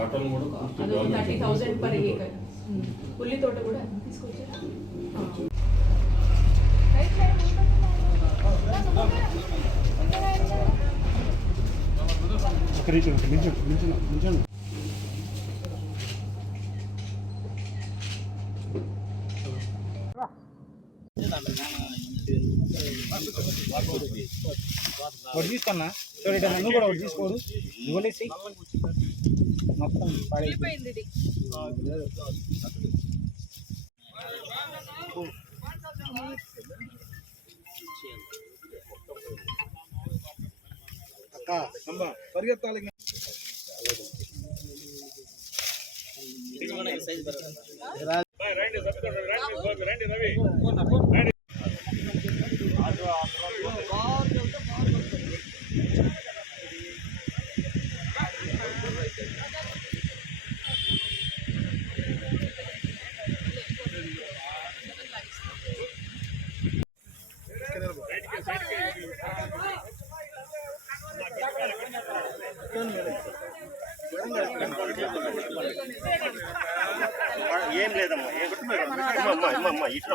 Cotton కూడా thirty thousand per acre. పుల్లి తోట కూడా తీసుకొచ్చారా. ఒకటి తీసుకున్నా చూడండి నువ్వు కూడా ఒకటి తీసుకోడు ఇవ్వలేసి. మొత్తం పడైపోయింది అక్క సంబ పరిగెత్తాలి. ఏం లేదమ్మా ఏం అమ్మా అమ్మా అమ్మా ఇట్లా